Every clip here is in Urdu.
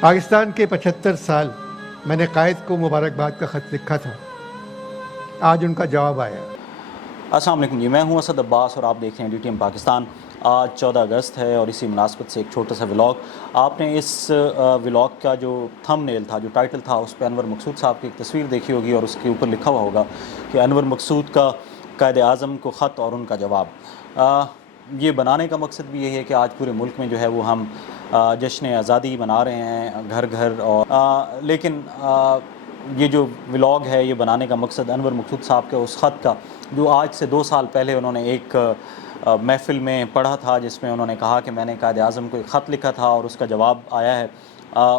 پاکستان کے 75 سال میں نے قائد کو مبارکباد کا خط لکھا تھا، آج ان کا جواب آیا۔ السلام علیکم جی، میں ہوں اسد عباس اور آپ دیکھ رہے ہیں DTM پاکستان۔ آج 14 اگست ہے اور اسی مناسبت سے ایک چھوٹا سا ولاگ آپ نے اس ولاگ کا جو تھم نیل تھا، جو ٹائٹل تھا، اس پہ انور مقصود صاحب کی ایک تصویر دیکھی ہوگی اور اس کے اوپر لکھا ہوا ہوگا کہ انور مقصود کا قائد اعظم کو خط اور ان کا جواب۔ یہ بنانے کا مقصد بھی یہی ہے کہ آج پورے ملک میں جو ہے وہ ہم جشن آزادی منا رہے ہیں گھر گھر، اور لیکن یہ جو ولاگ ہے یہ بنانے کا مقصد انور مقصود صاحب کے اس خط کا جو آج سے 2 سال پہلے انہوں نے ایک محفل میں پڑھا تھا، جس میں انہوں نے کہا کہ میں نے قائد اعظم کو ایک خط لکھا تھا اور اس کا جواب آیا ہے۔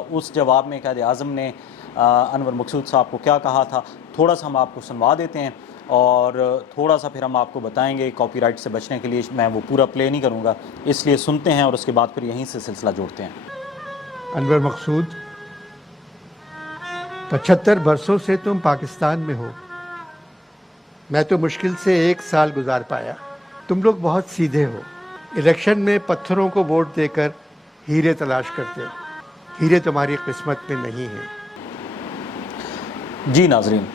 اس جواب میں قائد اعظم نے انور مقصود صاحب کو کیا کہا تھا، تھوڑا سا ہم آپ کو سنوا دیتے ہیں اور تھوڑا سا پھر ہم آپ کو بتائیں گے۔ کاپی رائٹ سے بچنے کے لیے میں وہ پورا پلے نہیں کروں گا، اس لیے سنتے ہیں اور اس کے بعد پھر یہیں سے سلسلہ جوڑتے ہیں۔ انور مقصود، 75 برسوں سے تم پاکستان میں ہو، میں تو مشکل سے 1 سال گزار پایا۔ تم لوگ بہت سیدھے ہو، الیکشن میں پتھروں کو ووٹ دے کر ہیرے تلاش کرتے ہو، ہیرے تمہاری قسمت میں نہیں ہیں۔ جی ناظرین،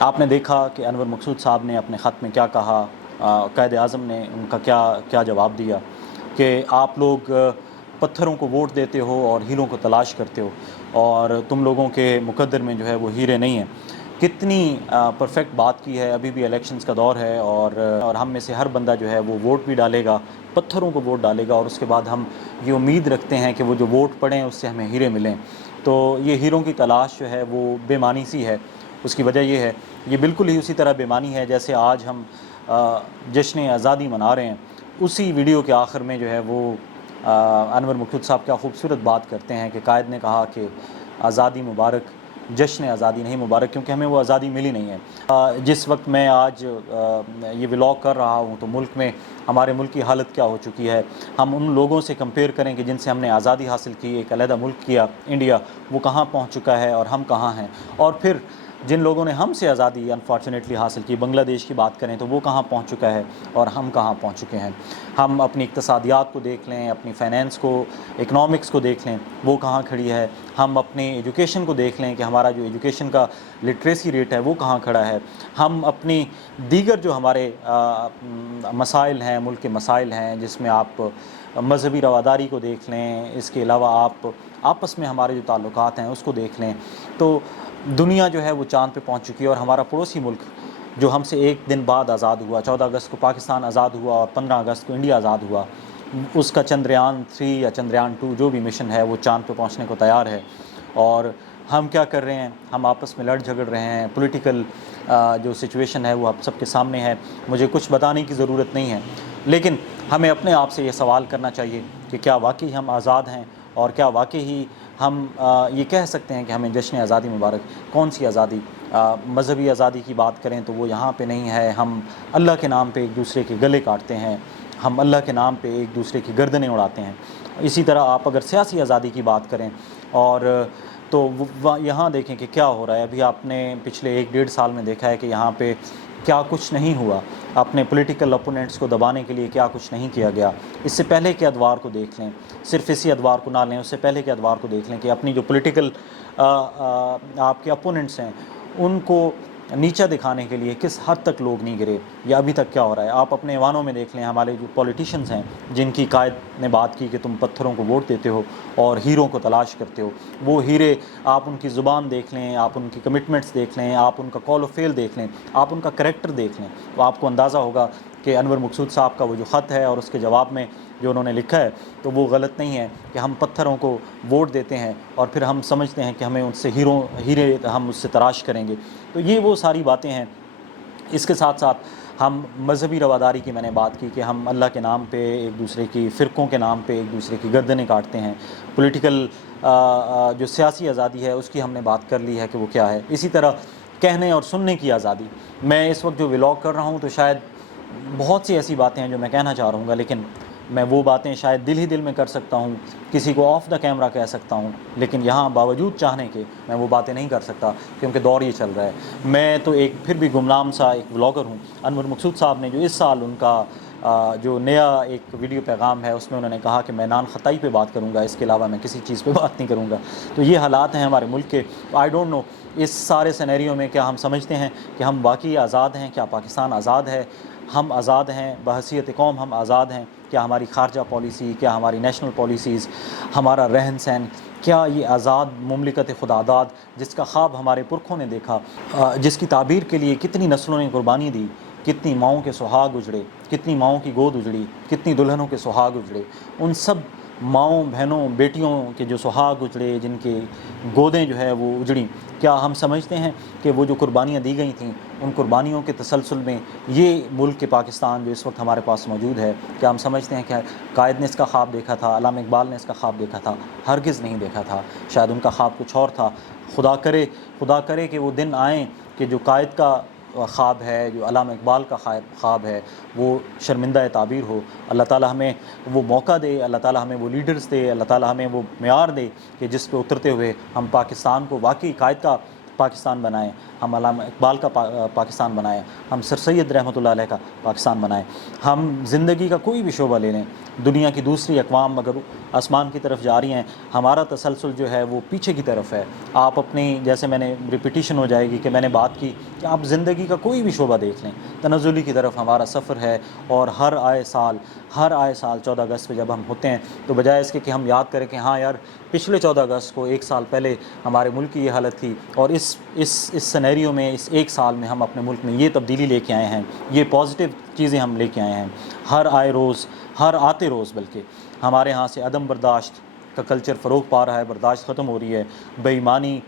آپ نے دیکھا کہ انور مقصود صاحب نے اپنے خط میں کیا کہا، قائد اعظم نے ان کا کیا جواب دیا کہ آپ لوگ پتھروں کو ووٹ دیتے ہو اور ہیروں کو تلاش کرتے ہو، اور تم لوگوں کے مقدر میں جو ہے وہ ہیرے نہیں ہیں۔ کتنی پرفیکٹ بات کی ہے۔ ابھی بھی الیکشنز کا دور ہے اور ہم میں سے ہر بندہ جو ہے وہ ووٹ بھی ڈالے گا، پتھروں کو ووٹ ڈالے گا، اور اس کے بعد ہم یہ امید رکھتے ہیں کہ وہ جو ووٹ پڑیں اس سے ہمیں ہیرے ملیں۔ تو یہ ہیروں کی تلاش جو ہے وہ بے معنی سی ہے۔ اس کی وجہ یہ ہے، یہ بالکل ہی اسی طرح بے معنی ہے جیسے آج ہم جشن آزادی منا رہے ہیں۔ اسی ویڈیو کے آخر میں جو ہے وہ انور مقصود صاحب کیا خوبصورت بات کرتے ہیں کہ قائد نے کہا کہ آزادی مبارک، جشن آزادی نہیں مبارک، کیونکہ ہمیں وہ آزادی ملی نہیں ہے۔ جس وقت میں آج یہ ولاگ کر رہا ہوں تو ملک میں ہمارے ملک کی حالت کیا ہو چکی ہے۔ ہم ان لوگوں سے کمپیئر کریں کہ جن سے ہم نے آزادی حاصل کی، ایک علیحدہ ملک کیا انڈیا، وہ کہاں پہنچ چکا ہے اور ہم کہاں ہیں۔ اور پھر جن لوگوں نے ہم سے آزادی انفارچونیٹلی حاصل کی، بنگلہ دیش کی بات کریں تو وہ کہاں پہنچ چکا ہے اور ہم کہاں پہنچ چکے ہیں۔ ہم اپنی اقتصادیات کو دیکھ لیں، اپنی فائنینس کو، اکنامکس کو دیکھ لیں، وہ کہاں کھڑی ہے۔ ہم اپنی ایجوکیشن کو دیکھ لیں کہ ہمارا جو ایجوکیشن کا لٹریسی ریٹ ہے وہ کہاں کھڑا ہے۔ ہم اپنی دیگر جو ہمارے مسائل ہیں، ملک کے مسائل ہیں، جس میں آپ مذہبی رواداری کو دیکھ لیں، اس کے علاوہ آپ آپس میں ہمارے جو تعلقات ہیں اس کو دیکھ لیں، تو دنیا جو ہے وہ چاند پہ پہنچ چکی ہے۔ اور ہمارا پڑوسی ملک جو ہم سے ایک دن بعد آزاد ہوا، 14 اگست کو پاکستان آزاد ہوا اور 15 اگست کو انڈیا آزاد ہوا، اس کا چندریان 3 یا چندریان 2 جو بھی مشن ہے وہ چاند پہ پہنچنے کو تیار ہے۔ اور ہم کیا کر رہے ہیں؟ ہم آپس میں لڑ جھگڑ رہے ہیں۔ پولیٹیکل جو سچویشن ہے وہ آپ سب کے سامنے ہے، مجھے کچھ بتانے کی ضرورت نہیں ہے، لیکن ہمیں اپنے آپ سے یہ سوال کرنا چاہیے کہ کیا واقعی ہم آزاد ہیں، اور کیا واقعی ہی ہم یہ کہہ سکتے ہیں کہ ہمیں جشن آزادی مبارک؟ کون سی آزادی؟ مذہبی آزادی کی بات کریں تو وہ یہاں پہ نہیں ہے۔ ہم اللہ کے نام پہ ایک دوسرے کے گلے کاٹتے ہیں، ہم اللہ کے نام پہ ایک دوسرے کی گردنیں اڑاتے ہیں۔ اسی طرح آپ اگر سیاسی آزادی کی بات کریں اور تو یہاں دیکھیں کہ کیا ہو رہا ہے۔ ابھی آپ نے پچھلے 1-1.5 سال میں دیکھا ہے کہ یہاں پہ کیا کچھ نہیں ہوا، اپنے پولیٹیکل اپوننٹس کو دبانے کے لیے کیا کچھ نہیں کیا گیا۔ اس سے پہلے کے ادوار کو دیکھ لیں، صرف اسی ادوار کو نہ لیں، اس سے پہلے کے ادوار کو دیکھ لیں کہ اپنی جو پولیٹیکل آپ کے اپوننٹس ہیں ان کو نیچا دکھانے کے لیے کس حد تک لوگ نہیں گرے، یا ابھی تک کیا ہو رہا ہے۔ آپ اپنے ایوانوں میں دیکھ لیں، ہمارے جو پولیٹیشنز ہیں جن کی قائد نے بات کی کہ تم پتھروں کو ووٹ دیتے ہو اور ہیروں کو تلاش کرتے ہو، وہ ہیرے آپ ان کی زبان دیکھ لیں، آپ ان کی کمٹمنٹس دیکھ لیں، آپ ان کا کال و فیل دیکھ لیں، آپ ان کا کریکٹر دیکھ لیں، تو آپ کو اندازہ ہوگا کہ انور مقصود صاحب کا وہ جو خط ہے اور اس کے جواب میں جو انہوں نے لکھا ہے تو وہ غلط نہیں ہے کہ ہم پتھروں کو ووٹ دیتے ہیں اور پھر ہم سمجھتے ہیں کہ ہمیں ان سے ہیرے ہم اس سے تلاش کریں گے۔ تو یہ وہ ساری باتیں ہیں۔ اس کے ساتھ ساتھ ہم مذہبی رواداری کی میں نے بات کی کہ ہم اللہ کے نام پہ ایک دوسرے کی فرقوں کے نام پہ ایک دوسرے کی گردنیں کاٹتے ہیں۔ پولیٹیکل جو سیاسی آزادی ہے اس کی ہم نے بات کر لی ہے کہ وہ کیا ہے۔ اسی طرح کہنے اور سننے کی آزادی، میں اس وقت جو ولاگ کر رہا ہوں تو شاید بہت سی ایسی باتیں ہیں جو میں کہنا چاہ رہا ہوں گا، لیکن میں وہ باتیں شاید دل ہی دل میں کر سکتا ہوں، کسی کو آف دا کیمرہ کہہ سکتا ہوں، لیکن یہاں باوجود چاہنے کے میں وہ باتیں نہیں کر سکتا کیونکہ دور یہ چل رہا ہے۔ میں تو ایک پھر بھی گمنام سا ایک ولاگر ہوں۔ انور مقصود صاحب نے جو اس سال ان کا جو نیا ایک ویڈیو پیغام ہے اس میں انہوں نے کہا کہ میں نان خطائی پہ بات کروں گا، اس کے علاوہ میں کسی چیز پہ بات نہیں کروں گا۔ تو یہ حالات ہیں ہمارے ملک کے۔ آئی ڈونٹ نو اس سارے سینیریو میں کیا ہم سمجھتے ہیں کہ ہم واقعی آزاد ہیں؟ کیا پاکستان آزاد ہے؟ ہم آزاد ہیں بحیثیت قوم؟ ہم آزاد ہیں؟ کیا ہماری خارجہ پالیسی، کیا ہماری نیشنل پالیسیز، ہمارا رہن سہن، کیا یہ آزاد مملکت خداداد جس کا خواب ہمارے پرکھوں نے دیکھا، جس کی تعبیر کے لیے کتنی نسلوں نے قربانی دی، کتنی ماؤں کے سہاگ اجڑے، کتنی ماؤں کی گود اجڑی، کتنی دلہنوں کے سہاگ اجڑے، ان سب ماؤں، بہنوں، بیٹیوں کے جو سہاگ اجڑے، جن کے گودیں جو ہے وہ اجڑیں، کیا ہم سمجھتے ہیں کہ وہ جو قربانیاں دی گئی تھیں ان قربانیوں کے تسلسل میں یہ ملک کے پاکستان جو اس وقت ہمارے پاس موجود ہے، کیا ہم سمجھتے ہیں کہ قائد نے اس کا خواب دیکھا تھا، علامہ اقبال نے اس کا خواب دیکھا تھا؟ ہرگز نہیں دیکھا تھا۔ شاید ان کا خواب کچھ اور تھا۔ خدا کرے کہ وہ دن آئیں کہ جو قائد کا خواب ہے، جو علامہ اقبال کا خواب ہے، وہ شرمندہ تعبیر ہو۔ اللہ تعالیٰ ہمیں وہ موقع دے، اللہ تعالیٰ ہمیں وہ لیڈرز دے، اللہ تعالیٰ ہمیں وہ معیار دے کہ جس پہ اترتے ہوئے ہم پاکستان کو واقعی قائد کا پاکستان بنائیں، ہم علامہ اقبال کا پاکستان بنائیں، ہم سر سید رحمۃ اللہ علیہ کا پاکستان بنائیں۔ ہم زندگی کا کوئی بھی شعبہ لے لیں، دنیا کی دوسری اقوام اگر آسمان کی طرف جا رہی ہیں، ہمارا تسلسل جو ہے وہ پیچھے کی طرف ہے۔ آپ اپنی، جیسے میں نے ریپیٹیشن ہو جائے گی کہ میں نے بات کی کہ آپ زندگی کا کوئی بھی شعبہ دیکھ لیں، تنزلی کی طرف ہمارا سفر ہے۔ اور ہر آئے سال 14 اگست پہ جب ہم ہوتے ہیں تو بجائے اس کے کہ ہم یاد کریں کہ ہاں یار پچھلے 14 اگست کو ایک سال پہلے ہمارے ملک کی یہ حالت تھی، اور اس سینیریو میں، اس ایک سال میں ہم اپنے ملک میں یہ تبدیلی لے کے آئے ہیں، یہ پازیٹیو چیزیں ہم لے کے آئے ہیں۔ ہر آتے روز بلکہ ہمارے ہاں سے عدم برداشت کا کلچر فروغ پا رہا ہے، برداشت ختم ہو رہی ہے۔ بے ایمانی،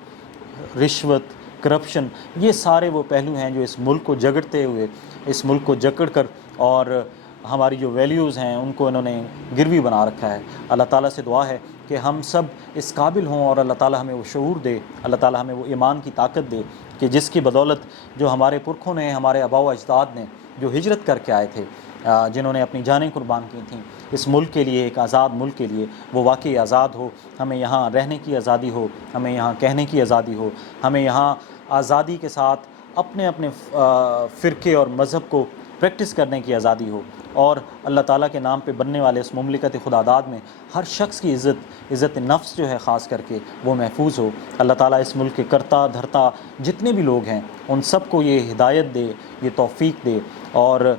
رشوت، کرپشن، یہ سارے وہ پہلو ہیں جو اس ملک کو جگڑتے ہوئے، اس ملک کو جکڑ کر اور ہماری جو ویلیوز ہیں ان کو انہوں نے گروی بنا رکھا ہے۔ اللہ تعالیٰ سے دعا ہے کہ ہم سب اس قابل ہوں اور اللہ تعالیٰ ہمیں وہ شعور دے، اللہ تعالیٰ ہمیں وہ ایمان کی طاقت دے کہ جس کی بدولت جو ہمارے پرکھوں نے، ہمارے آباء و اجداد نے جو ہجرت کر کے آئے تھے، جنہوں نے اپنی جانیں قربان کی تھیں اس ملک کے لیے، ایک آزاد ملک کے لیے، وہ واقعی آزاد ہو۔ ہمیں یہاں رہنے کی آزادی ہو، ہمیں یہاں کہنے کی آزادی ہو، ہمیں یہاں آزادی کے ساتھ اپنے فرقے اور مذہب کو پریکٹس کرنے کی آزادی ہو، اور اللہ تعالیٰ کے نام پہ بننے والے اس مملکت خداداد میں ہر شخص کی عزت نفس جو ہے خاص کر کے وہ محفوظ ہو۔ اللہ تعالیٰ اس ملک کے کرتا دھرتا جتنے بھی لوگ ہیں ان سب کو یہ ہدایت دے، یہ توفیق دے، اور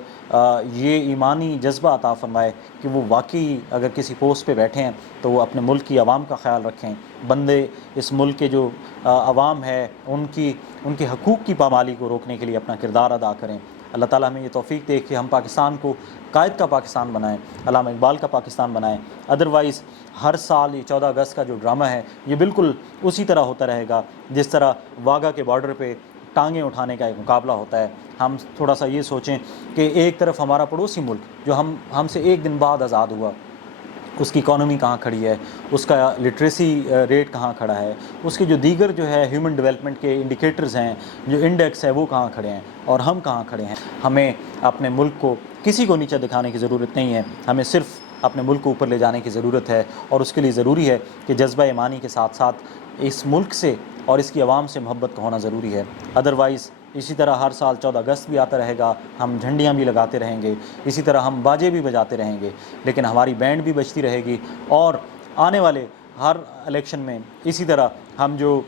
یہ ایمانی جذبہ عطا فرمائے کہ وہ واقعی اگر کسی پوسٹ پہ بیٹھے ہیں تو وہ اپنے ملک کی عوام کا خیال رکھیں، بندے اس ملک کے جو عوام ہے ان کے حقوق کی پامالی کو روکنے کے لیے اپنا کردار ادا کریں۔ اللہ تعالیٰ ہمیں یہ توفیق دے کہ ہم پاکستان کو قائد کا پاکستان بنائیں، علامہ اقبال کا پاکستان بنائیں۔ ادروائز ہر سال یہ 14 اگست کا جو ڈرامہ ہے یہ بالکل اسی طرح ہوتا رہے گا جس طرح واگا کے بارڈر پہ ٹانگیں اٹھانے کا ایک مقابلہ ہوتا ہے۔ ہم تھوڑا سا یہ سوچیں کہ ایک طرف ہمارا پڑوسی ملک جو ہم سے ایک دن بعد آزاد ہوا، اس کی اکانومی کہاں کھڑی ہے، اس کا لٹریسی ریٹ کہاں کھڑا ہے، اس کے جو دیگر جو ہے ہیومن ڈیولپمنٹ کے انڈیکیٹرز ہیں، جو انڈیکس ہے وہ کہاں کھڑے ہیں، اور ہم کہاں کھڑے ہیں۔ ہمیں اپنے ملک کو کسی کو نیچے دکھانے کی ضرورت نہیں ہے، ہمیں صرف اپنے ملک کو اوپر لے جانے کی ضرورت ہے، اور اس کے لیے ضروری ہے کہ جذبہ ایمانی کے ساتھ ساتھ اس ملک سے اور اس کی عوام سے محبت کا ہونا ضروری ہے۔ ادروائز اسی طرح ہر سال 14 اگست بھی آتا رہے گا، ہم جھنڈیاں بھی لگاتے رہیں گے، اسی طرح ہم باجے بھی بجاتے رہیں گے، لیکن ہماری بینڈ بھی بجتی رہے گی، اور آنے والے ہر الیکشن میں اسی طرح ہم جو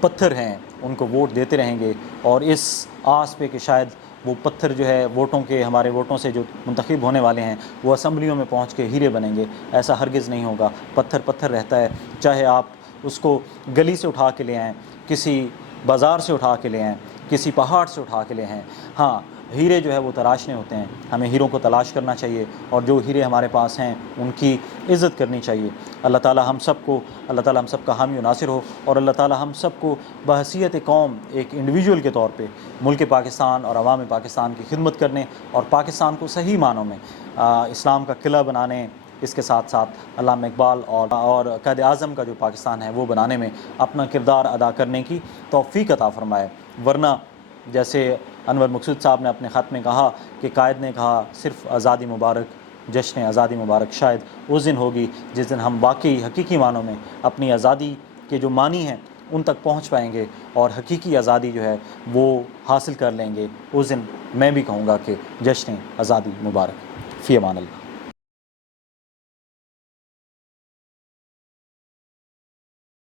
پتھر ہیں ان کو ووٹ دیتے رہیں گے، اور اس آس پہ کہ شاید وہ پتھر جو ہے ہمارے ووٹوں سے جو منتخب ہونے والے ہیں وہ اسمبلیوں میں پہنچ کے ہیرے بنیں گے۔ ایسا ہرگز نہیں ہوگا۔ پتھر رہتا ہے، چاہے آپ اس کو گلی سے اٹھا کے لے آئیں، کسی بازار سے اٹھا کے لے آئیں، کسی پہاڑ سے اٹھا کے لے آئیں، ہاں ہیرے جو ہے وہ تراشنے ہوتے ہیں۔ ہمیں ہیروں کو تلاش کرنا چاہیے، اور جو ہیرے ہمارے پاس ہیں ان کی عزت کرنی چاہیے۔ اللہ تعالیٰ ہم سب کا حامی و ناصر ہو، اور اللہ تعالیٰ ہم سب کو بحیثیت قوم ایک انڈیویجول کے طور پہ ملک پاکستان اور عوام پاکستان کی خدمت کرنے، اور پاکستان کو صحیح معنوں میں اسلام کا قلعہ بنانے، اس کے ساتھ ساتھ علامہ اقبال اور قائد اعظم کا جو پاکستان ہے وہ بنانے میں اپنا کردار ادا کرنے کی توفیق عطا فرمائے۔ ورنہ جیسے انور مقصود صاحب نے اپنے خط میں کہا کہ قائد نے کہا صرف آزادی مبارک، جشن آزادی مبارک، شاید اس دن ہوگی جس دن ہم واقعی حقیقی معنوں میں اپنی آزادی کے جو معنی ہیں ان تک پہنچ پائیں گے، اور حقیقی آزادی جو ہے وہ حاصل کر لیں گے۔ اس دن میں بھی کہوں گا کہ جشن آزادی مبارک۔ فی امان اللہ.